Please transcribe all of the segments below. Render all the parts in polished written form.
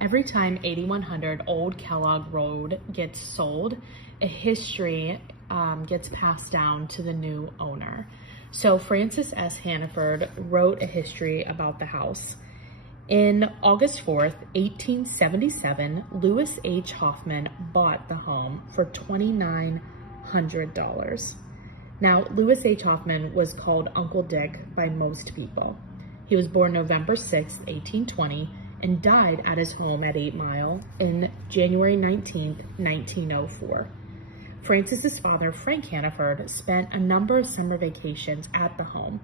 Every time 8100 Old Kellogg Road gets sold, a history gets passed down to the new owner. So Francis S. Hannaford wrote a history about the house. In August 4th, 1877, Lewis H. Hoffman bought the home for $2,900. Now, Lewis H. Hoffman was called Uncle Dick by most people. He was born November 6, 1820, and died at his home at 8 Mile in January 19, 1904. Francis's father, Frank Hannaford, spent a number of summer vacations at the home.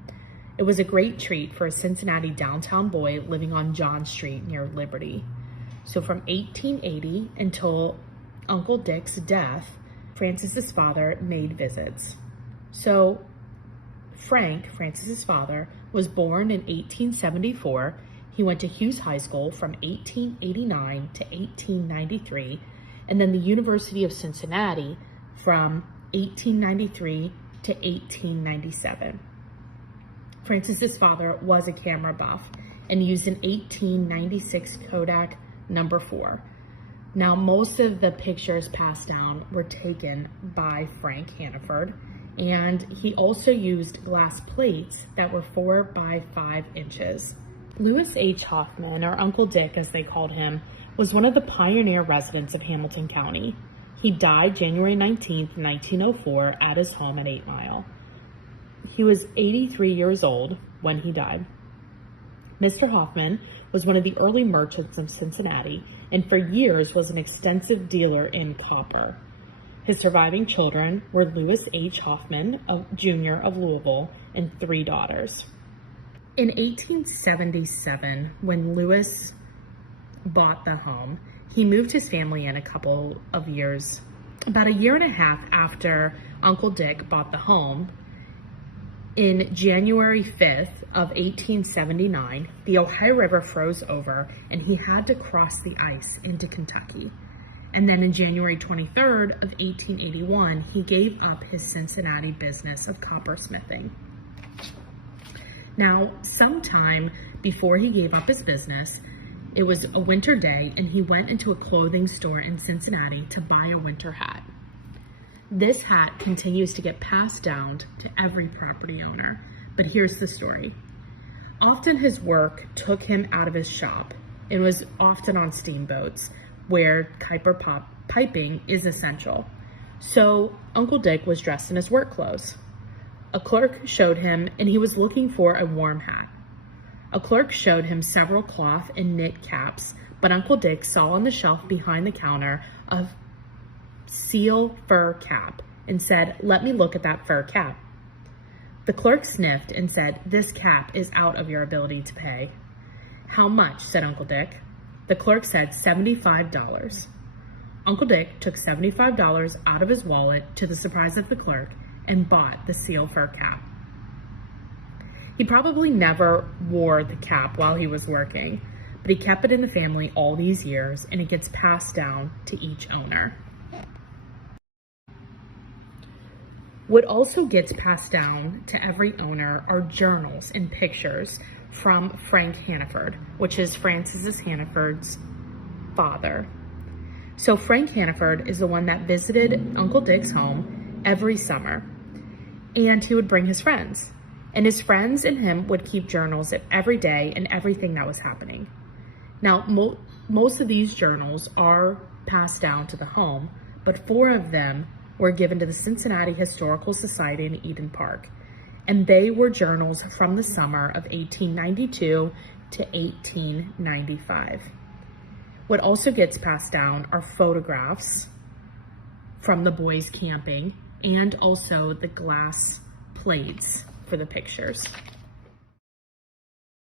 It was a great treat for a Cincinnati downtown boy living on John Street near Liberty. So from 1880 until Uncle Dick's death, Francis's father made visits. So Frank, Francis's father, was born in 1874. He went to Hughes High School from 1889 to 1893, and then the University of Cincinnati from 1893 to 1897. Francis's father was a camera buff and used an 1896 Kodak number 4. Now, most of the pictures passed down were taken by Frank Hannaford, and he also used glass plates that were 4 by 5 inches. Lewis H. Hoffman, or Uncle Dick as they called him, was one of the pioneer residents of Hamilton County. He died January 19, 1904 at his home at 8 Mile. He was 83 years old when he died. Mr. Hoffman was one of the early merchants of Cincinnati and for years was an extensive dealer in copper. His surviving children were Lewis H. Hoffman, Jr. of Louisville, and 3 daughters. In 1877, when Lewis bought the home, he moved his family in a couple of years. About a year and a half after Uncle Dick bought the home, in January 5th of 1879, the Ohio River froze over and he had to cross the ice into Kentucky. And then in January 23rd of 1881, he gave up his Cincinnati business of coppersmithing. Now, sometime before he gave up his business, it was a winter day and he went into a clothing store in Cincinnati to buy a winter hat. This hat continues to get passed down to every property owner, but here's the story. Often his work took him out of his shop and was often on steamboats where piping is essential. So Uncle Dick was dressed in his work clothes. A clerk showed him, and he was looking for a warm hat. A clerk showed him several cloth and knit caps, but Uncle Dick saw on the shelf behind the counter a seal fur cap and said, "Let me look at that fur cap." The clerk sniffed and said, "This cap is out of your ability to pay." "How much?" said Uncle Dick. The clerk said $75. Uncle Dick took $75 out of his wallet to the surprise of the clerk and bought the seal fur cap. He probably never wore the cap while he was working, but he kept it in the family all these years and it gets passed down to each owner. What also gets passed down to every owner are journals and pictures from Frank Hannaford, which is Francis Hannaford's father. So Frank Hannaford is the one that visited Uncle Dick's home every summer, and he would bring his friends. And his friends and him would keep journals of every day and everything that was happening. Now, most of these journals are passed down to the home, but 4 of them were given to the Cincinnati Historical Society in Eden Park. And they were journals from the summer of 1892 to 1895. What also gets passed down are photographs from the boys camping and also the glass plates for the pictures.